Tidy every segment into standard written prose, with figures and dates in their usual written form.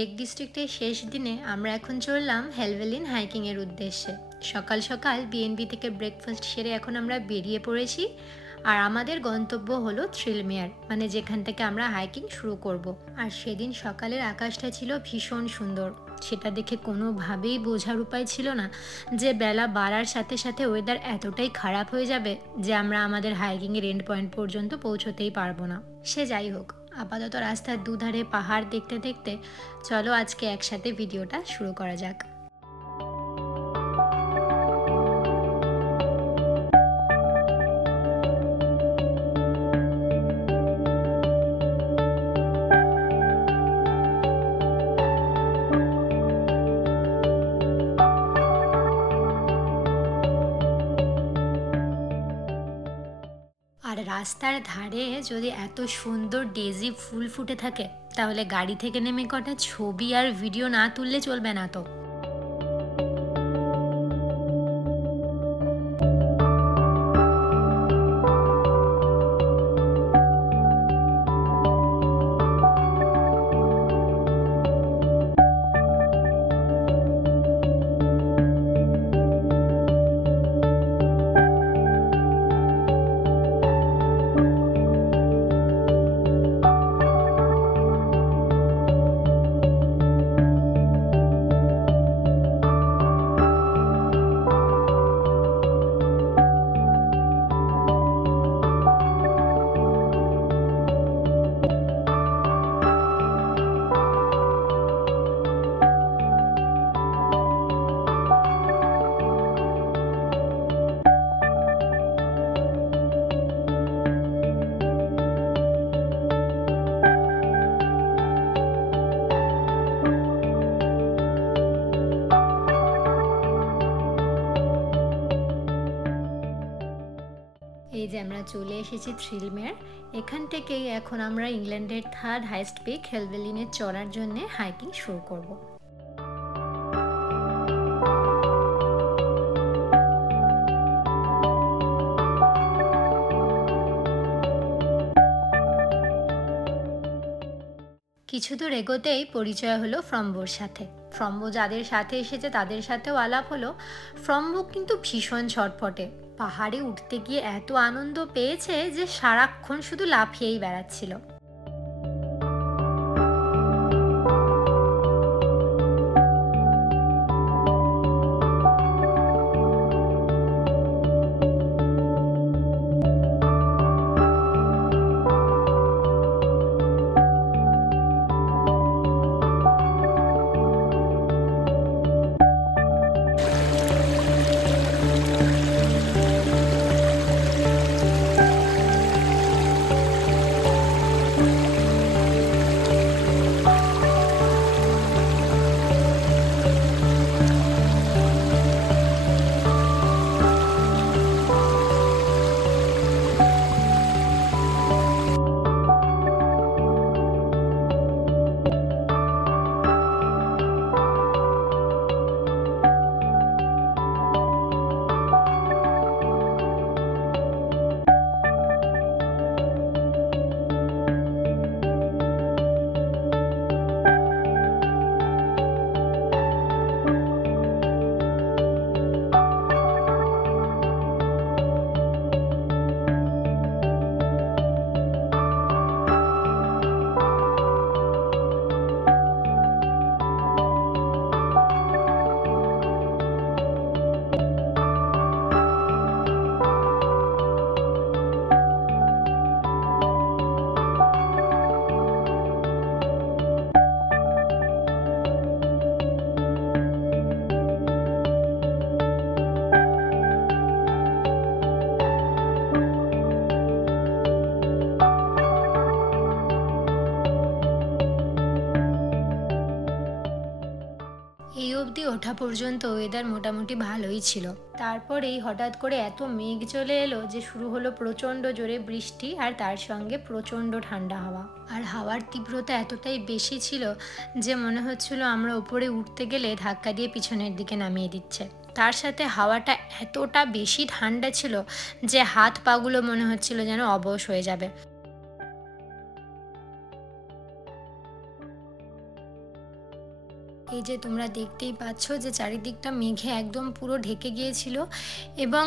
Lake ডিস্ট্রিক্টের শেষ দিনে আমরা এখন চললাম হেলভেলিন হাইকিংয়ের উদ্দেশ্যে। সকাল সকাল বিএনবি থেকে ব্রেকফাস্ট সেরে এখন আমরা বেরিয়ে পড়েছি। আর আমাদের গন্তব্য হলো থ্রিলমেয়ার, মানে যেখান থেকে আমরা হাইকিং শুরু করব। আর সেদিন সকালের আকাশটা ছিল ভীষণ সুন্দর। সেটা দেখে কোনোভাবেই বোঝার উপায় ছিল না যে বেলা বাড়ার সাথে সাথে ওয়েদার এতটাই খারাপ হয়ে যাবে যে আমরা আমাদের হাইকিংয়ের এন্ড পয়েন্ট পর্যন্ত পৌঁছতেই পারবো না। সে যাই হোক, আপাতত রাস্তার দুধারে পাহাড় দেখতে দেখতে চলো আজকে একসাথে ভিডিওটা শুরু করা যাক। আর রাস্তার ধারে যদি এত সুন্দর ডেজি ফুল ফুটে থাকে তাহলে গাড়ি থেকে নেমে কটা ছবি আর ভিডিও না তুললে চলবে না তো। এই যে আমরা চলে এসেছি থ্রিলমেয়ার। এখান থেকেই এখন আমরা ইংল্যান্ডের থার্ড হাইস্ট পিক হেলভেলিনে চড়ার জন্য হাইকিং শুরু করব। কিছু দূর এগোতেই পরিচয় হলো ফ্রম্বোর সাথে। ফ্রম্বো যাদের সাথে এসেছে তাদের সাথেও আলাপ হলো। ফ্রম্বো কিন্তু ভীষণ ছটফটে। পাহাড়ে উঠতে গিয়ে এত আনন্দ পেয়েছে যে সারাক্ষণ শুধু লাফিয়েই বেড়াচ্ছিল। এই অবধি ওঠা পর্যন্ত ওয়েদার মোটামুটি ভালোই ছিল। তারপরেই হঠাৎ করে এত মেঘ চলে এলো যে শুরু হলো প্রচণ্ড জোরে বৃষ্টি, আর তার সঙ্গে প্রচণ্ড ঠান্ডা হাওয়া। আর হাওয়ার তীব্রতা এতটাই বেশি ছিল যে মনে হচ্ছিল আমরা উপরে উঠতে গেলে ধাক্কা দিয়ে পিছনের দিকে নামিয়ে দিচ্ছে। তার সাথে হাওয়াটা এতটা বেশি ঠান্ডা ছিল যে হাত পাগুলো মনে হচ্ছিল যেন অবশ হয়ে যাবে। এই যে তোমরা দেখতেই পাচ্ছ যে চারিদিকটা মেঘে একদম পুরো ঢেকে গিয়েছিল এবং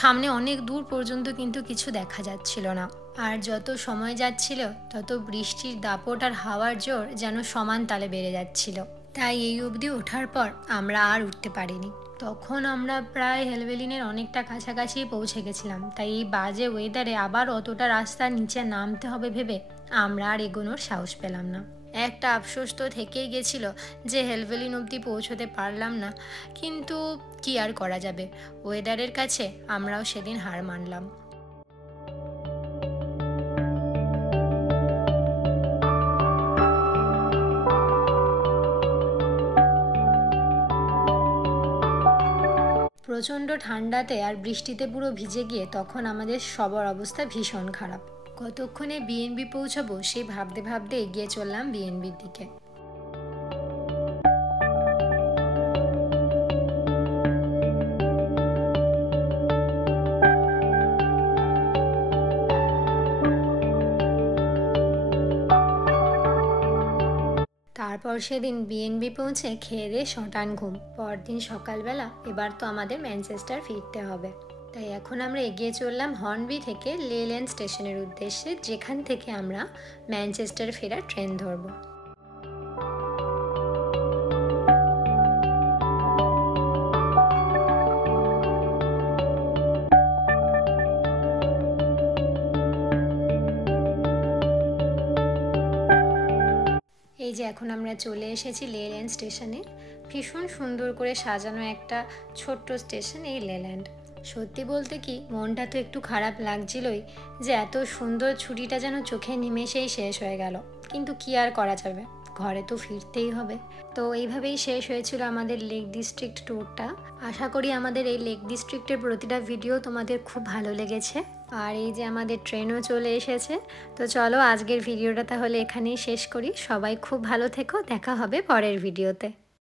সামনে অনেক দূর পর্যন্ত কিন্তু কিছু দেখা যাচ্ছিল না। আর যত সময় যাচ্ছিল তত বৃষ্টির দাপট আর হাওয়ার জোর যেন সমান তালে বেড়ে যাচ্ছিল। তাই এই অবধি ওঠার পর আমরা আর উঠতে পারিনি। তখন আমরা প্রায় হেলভেলিনের অনেকটা কাছাকাছি পৌঁছে গেছিলাম। তাই এই বাজে ওয়েদারে আবার অতটা রাস্তার নিচে নামতে হবে ভেবে আমরা আর এগোনোর সাহস পেলাম না। একটা আফসোস তো থেকেই গেছিল যে হেলভেলিন অবধি পৌঁছতে পারলাম না, কিন্তু কি আর করা যাবে, ওয়েদারের কাছে আমরাও সেদিন হার মানলাম। প্রচণ্ড ঠান্ডাতে আর বৃষ্টিতে পুরো ভিজে গিয়ে তখন আমাদের সবার অবস্থা ভীষণ খারাপ। কতক্ষণে বিএনবি পৌঁছাবো সেই ভাবতে ভাবতে এগিয়ে চললাম বিএনবির দিকে। তারপর সেদিন বিএনবি পৌঁছে খেয়ে দিয়ে শটান ঘুম। পরদিন সকালবেলা এবার তো আমাদের ম্যানচেস্টার ফিরতে হবে। তাই এখন আমরা এগিয়ে চললাম হর্নবি থেকে লেল্যান্ড স্টেশনের উদ্দেশ্যে, যেখান থেকে আমরা ম্যানচেস্টার ফেরার ট্রেন ধরব। এই যে এখন আমরা চলে এসেছি লেল্যান্ড স্টেশনে। ভীষণ সুন্দর করে সাজানো একটা ছোট্ট স্টেশন এই লেল্যান্ড। সত্যি বলতে কি মনটা তো একটু খারাপ লাগছিলই যে এত সুন্দর ছুটিটা যেন চোখে নিমেষেই শেষ হয়ে গেল, কিন্তু কি আর করা যাবে, ঘরে তো ফিরতেই হবে। তো এইভাবেই শেষ হয়েছিল আমাদের লেক ডিস্ট্রিক্ট ট্যুরটা। আশা করি আমাদের এই লেক ডিস্ট্রিক্টের প্রতিটা ভিডিও তোমাদের খুব ভালো লেগেছে। আর এই যে আমাদের ট্রেনও চলে এসেছে। তো চলো আজকের ভিডিওটা তাহলে এখানেই শেষ করি। সবাই খুব ভালো থেকো, দেখা হবে পরের ভিডিওতে।